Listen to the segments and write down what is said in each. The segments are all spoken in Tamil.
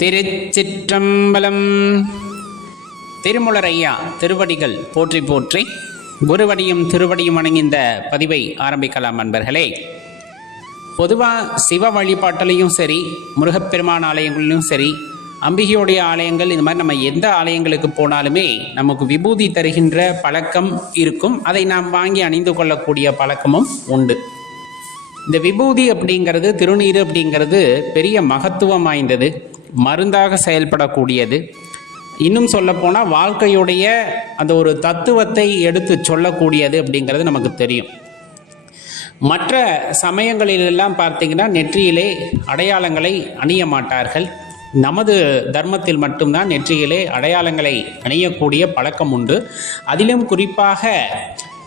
திருச்சிற்றம்பலம். திருமுலரையா திருவடிகள் போற்றி போற்றி குருவடியும் திருவடியும் வணங்கிந்த பதிவை ஆரம்பிக்கலாம் நண்பர்களே பொதுவாக சிவ வழிபாட்டிலையும் சரி முருகப்பெருமான் ஆலயங்களிலும் சரி அம்பிகையுடைய ஆலயங்கள் இந்த மாதிரி நம்ம எந்த ஆலயங்களுக்கு போனாலுமே நமக்கு விபூதி தருகின்ற பழக்கம் இருக்கும். அதை நாம் வாங்கி அணிந்து கொள்ளக்கூடிய பழக்கமும் உண்டு. இந்த விபூதி அப்படிங்கிறது திருநீர் அப்படிங்கிறது பெரிய மகத்துவம் வாய்ந்தது. மருந்தாக செயல்படக்கூடியது. இன்னும் சொல்லப்போனால் வாழ்க்கையுடைய அந்த ஒரு தத்துவத்தை எடுத்து சொல்லக்கூடியது அப்படிங்கிறது நமக்கு தெரியும். மற்ற சமயங்களிலெல்லாம் பார்த்தீங்கன்னா நெற்றியிலே அடையாளங்களை அணிய மாட்டார்கள். நமது தர்மத்தில் மட்டும்தான் நெற்றியிலே அடையாளங்களை அணியக்கூடிய பழக்கம் உண்டு. அதிலும் குறிப்பாக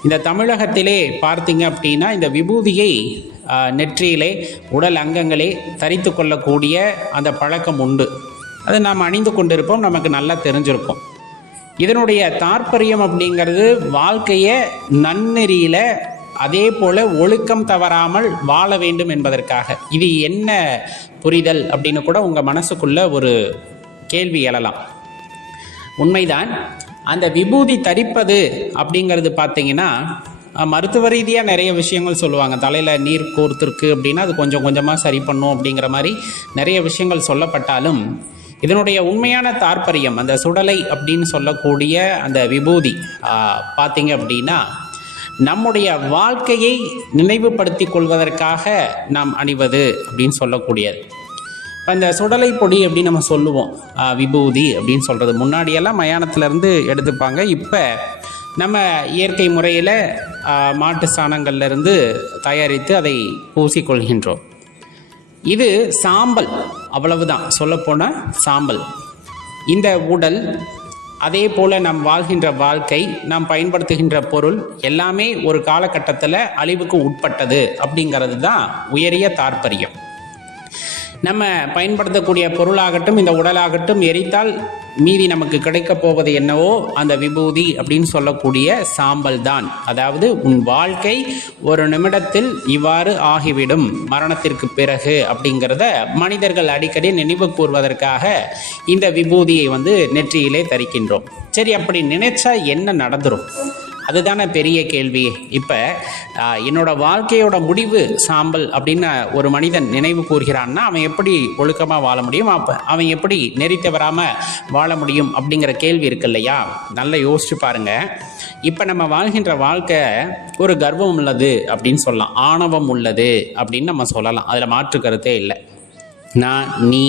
இந்த தமிழகத்திலே பார்த்திங்க அப்படின்னா இந்த விபூதியை நெற்றியிலே உடல் அங்கங்களே தரித்து கொள்ளக்கூடிய அந்த பழக்கம் உண்டு. அதை நாம் அணிந்து கொண்டிருப்போம் நமக்கு நல்லா தெரிஞ்சிருப்போம் இதனுடைய தாற்பயம் அப்படிங்கிறது வாழ்க்கையை நன்னெறியில் அதே போல் ஒழுக்கம் தவறாமல் வாழ வேண்டும் என்பதற்காக. இது என்ன புரிதல் அப்படின்னு கூட உங்கள் மனசுக்குள்ள ஒரு கேள்வி எழலாம். உண்மைதான் அந்த விபூதி தரிப்பது அப்படிங்கிறது பார்த்தீங்கன்னா மருத்துவ ரீதியாக நிறைய விஷயங்கள் சொல்லுவாங்க. தலையில் நீர் கோர்த்துருக்கு அப்படின்னா அது கொஞ்சம் கொஞ்சமாக சரி பண்ணும் அப்படிங்கிற மாதிரி நிறைய விஷயங்கள் சொல்லப்பட்டாலும் இதனுடைய உண்மையான தாற்பயம் அந்த சுடலை அப்படின்னு சொல்லக்கூடிய அந்த விபூதி பார்த்தீங்க அப்படின்னா நம்முடைய வாழ்க்கையை நினைவுபடுத்திக் கொள்வதற்காக நாம் அணிவது அப்படின்னு சொல்லக்கூடியது. இப்போ இந்த சுடலை பொடி அப்படின்னு நம்ம சொல்லுவோம். விபூதி அப்படின்னு சொல்கிறது முன்னாடியெல்லாம் மயானத்திலேருந்து எடுத்துப்பாங்க. இப்போ நம்ம இயற்கை முறையில் மாட்டு சாணங்கள்லேருந்து தயாரித்து அதை பூசிக்கொள்கின்றோம். இது சாம்பல் அவ்வளவுதான். சொல்லப்போனால் சாம்பல். இந்த உடல் அதே போல் நாம் வாழ்கின்ற வாழ்க்கை நாம் பயன்படுத்துகின்ற பொருள் எல்லாமே ஒரு காலகட்டத்தில் அழிவுக்கு உட்பட்டது அப்படிங்கிறது தான் உயரிய தாற்பயம். நம்ம பயன்படுத்தக்கூடிய பொருளாகட்டும் இந்த உடலாகட்டும் எரித்தால் மீதி நமக்கு கிடைக்கப் போவது என்னவோ அந்த விபூதி அப்படின்னு சொல்லக்கூடிய சாம்பல் தான். அதாவது உன் வாழ்க்கை ஒரு நிமிடத்தில் இவ்வாறு ஆகிவிடும். மரணத்திற்கு பிறகு அப்படிங்கிறத மனிதர்கள் அடிக்கடி நினைவு கூர்வதற்காக இந்த விபூதியை வந்து நெற்றியிலே தரிக்கின்றோம். சரி அப்படி நினைச்சா என்ன நடந்துரும்? அதுதானே பெரிய கேள்வி. இப்போ என்னோட வாழ்க்கையோட முடிவு சாம்பல் அப்படின்னு ஒரு மனிதன் நினைவு கூறுகிறான்னா அவன் எப்படி ஒழுக்கமாக வாழ முடியும்? அப்போ அவன் எப்படி நெறி தவறாமல் வாழ முடியும் அப்படிங்கிற கேள்வி இருக்கு இல்லையா? நல்லா யோசிச்சு பாருங்க. இப்போ நம்ம வாழ்கின்ற வாழ்க்கை ஒரு கர்வம் உள்ளது அப்படின்னு சொல்லலாம். ஆணவம் உள்ளது அப்படின்னு நம்ம சொல்லலாம். அதில் மாற்று கருத்தே இல்லை. நான் நீ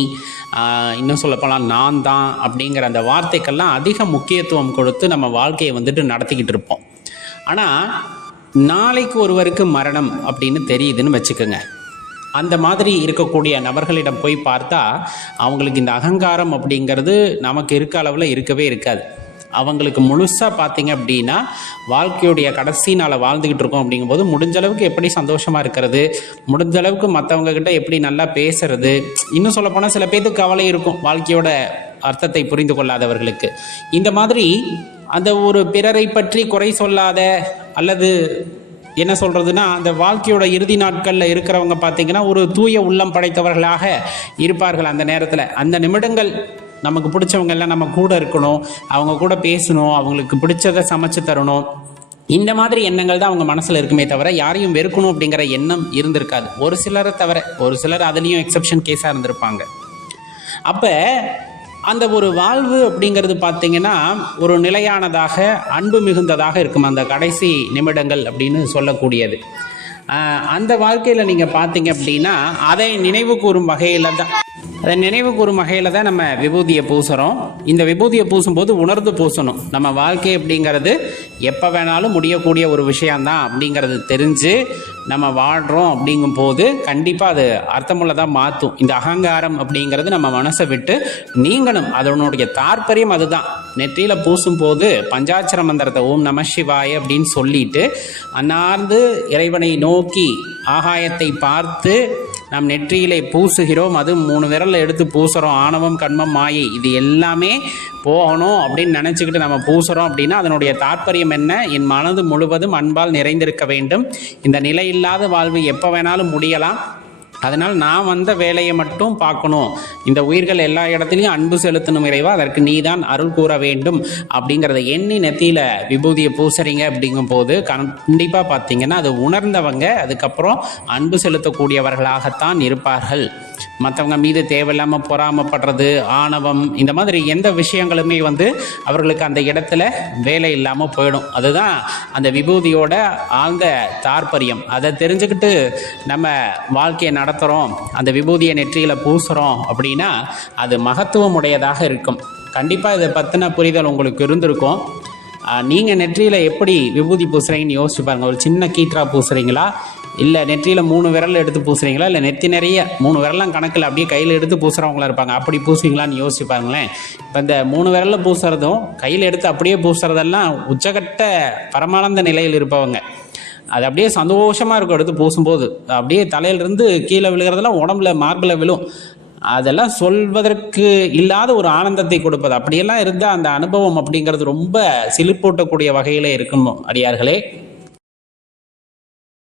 இன்னும் சொல்லப்போனால் நான் தான் அப்படிங்கிற அந்த வார்த்தைக்கெல்லாம் அதிக முக்கியத்துவம் கொடுத்து நம்ம வாழ்க்கையை வந்துட்டு நடத்திக்கிட்டு இருப்போம். ஆனால் நாளைக்கு ஒருவருக்கு மரணம் அப்படின்னு தெரியுதுன்னு வச்சுக்கோங்க. அந்த மாதிரி இருக்கக்கூடிய நபர்களிடம் போய் பார்த்தா அவங்களுக்கு இந்த அகங்காரம் அப்படிங்கிறது நமக்கு இருக்க அளவில் இருக்கவே இருக்காது. அவங்களுக்கு முழுசாக பார்த்தீங்க அப்படின்னா வாழ்க்கையுடைய கடைசி நாளை வாழ்ந்துக்கிட்டு இருக்கோம் அப்படிங்கும்போது முடிஞ்ச அளவுக்கு எப்படி சந்தோஷமாக இருக்கிறது முடிஞ்ச அளவுக்கு மற்றவங்கக்கிட்ட எப்படி நல்லா பேசுறது இன்னும் சொல்லப்போனால் சில பேர்த்துக்கு கவலை இருக்கும் வாழ்க்கையோட அர்த்தத்தை புரிந்து கொள்ளாதவர்களுக்கு. இந்த மாதிரி அந்த ஒரு பிறரை பற்றி குறை சொல்லாத அல்லது என்ன சொல்கிறதுனா அந்த வாழ்க்கையோட இறுதி நாட்களில் இருக்கிறவங்க பார்த்தீங்கன்னா ஒரு தூய உள்ளம் படைத்தவர்களாக இருப்பார்கள் அந்த நேரத்தில். அந்த நிமிடங்கள் நமக்கு பிடிச்சவங்க எல்லாம் நம்ம கூட இருக்கணும் அவங்க கூட பேசணும் அவங்களுக்கு பிடிச்சதை சமைச்சு தரணும். இந்த மாதிரி எண்ணங்கள் தான் அவங்க மனசில் இருக்குமே தவிர யாரையும் வெறுக்கணும் அப்படிங்கிற எண்ணம் இருந்திருக்காது. ஒரு சிலரை தவிர ஒரு சிலர் அதுலேயும் எக்ஸப்ஷன் கேஸாக இருந்திருப்பாங்க. அப்போ அந்த ஒரு வாழ்வு அப்படிங்கிறது பார்த்தீங்கன்னா ஒரு நிலையானதாக அன்பு மிகுந்ததாக இருக்கும். அந்த கடைசி நிமிடங்கள் அப்படின்னு சொல்லக்கூடியது. அந்த வாழ்க்கையில் நீங்கள் பார்த்தீங்க அப்படின்னா அதை நினைவு கூறும் வகையில் தான் அதை நினைவு கூறும் வகையில் தான் நம்ம விபூதியை பூசுகிறோம் இந்த விபூதியை பூசும்போது உணர்ந்து பூசணும். நம்ம வாழ்க்கை அப்படிங்கிறது எப்போ வேணாலும் முடியக்கூடிய ஒரு விஷயந்தான் அப்படிங்கிறது தெரிஞ்சு நம்ம வாழ்கிறோம் அப்படிங்கும் போது கண்டிப்பாக அது அர்த்தமுள்ளதாக மாற்றும் இந்த அகங்காரம் அப்படிங்கிறது நம்ம மனசை விட்டு நீங்கணும். அதனுடைய தாற்பயம் அதுதான். நெற்றியில் பூசும் போது பஞ்சாட்சர மந்திரத்தை ஓம் நம சிவாய அப்படின்னு சொல்லிட்டு அன்னார்ந்து இறைவனை நோக்கி ஆகாயத்தை பார்த்து நாம் நெற்றியிலே பூசுகிறோம் அது மூணு விரலில் எடுத்து பூசுகிறோம் ஆணவம் கண்மம் மாயை இது எல்லாமே போகணும் அப்படின்னு நினச்சிக்கிட்டு நம்ம பூசுகிறோம் அப்படின்னா அதனுடைய தாற்பயம் என்ன? என் மனது முழுவதும் அன்பால் நிறைந்திருக்க வேண்டும். இந்த நிலையில்லாத வாழ்வு எப்போ வேணாலும் முடியலாம். அதனால் நான் வந்த வேலையை மட்டும் பார்க்கணும். இந்த உயிர்கள் எல்லா இடத்துலையும் அன்பு செலுத்தணும் இறைவா அதற்கு நீதான் அருள் கூற வேண்டும் அப்படிங்கிறத எண்ணி நெத்தியில் விபூதியை பூசறீங்க அப்படிங்கும்போது கண்டிப்பாக பார்த்தீங்கன்னா அது உணர்ந்தவங்க அதுக்கப்புறம் அன்பு செலுத்தக்கூடியவர்களாகத்தான் இருப்பார்கள். மற்றவங்க மீது தேவையில்லாமல் பொறாமப்படுறது ஆணவம் இந்த மாதிரி எந்த விஷயங்களுமே வந்து அவர்களுக்கு அந்த இடத்துல வேலை இல்லாமல் போயிடும். அதுதான் அந்த விபூதியோட ஆழ்ந்த தாற்பயம். அதை தெரிஞ்சுக்கிட்டு நம்ம வாழ்க்கையை நடத்துகிறோம் அந்த விபூதியை நெற்றியில் பூசுகிறோம் அப்படின்னா அது மகத்துவம் உடையதாக இருக்கும். கண்டிப்பாக இதை பற்றின புரிதல் உங்களுக்கு இருந்திருக்கும். நீங்கள் நெற்றியில் எப்படி விபூதி பூசுகிறீங்கன்னு யோசிச்சு பாருங்கள் ஒரு சின்ன கீற்றா பூசுகிறீங்களா இல்லை நெற்றியில் மூணு விரல் எடுத்து பூசுகிறீங்களா இல்லை நெத்தி நிறைய மூணு விரலாம் கணக்கில் அப்படியே கையில் எடுத்து பூசுகிறவங்களா இருப்பாங்க. அப்படி பூசுவீங்களான்னு யோசிச்சு பாருங்களேன். இப்போ இந்த மூணு விரலில் பூசுறதும் கையில் எடுத்து அப்படியே பூசுறதெல்லாம் உச்சகட்ட பரமானந்த நிலையில் இருப்பவங்க. அது அப்படியே சந்தோஷமாக இருக்கும் எடுத்து பூசும்போது. அப்படியே தலையிலிருந்து கீழே விழுகிறதெல்லாம் உடம்புல மார்பில் விழும். அதெல்லாம் சொல்வதற்கு இல்லாத ஒரு ஆனந்தத்தை கொடுப்பது. அப்படியெல்லாம் இருந்தால் அந்த அனுபவம் அப்படிங்கிறது ரொம்ப சிலிப்பூட்டக்கூடிய வகையில் இருக்கணும் அடியார்களே.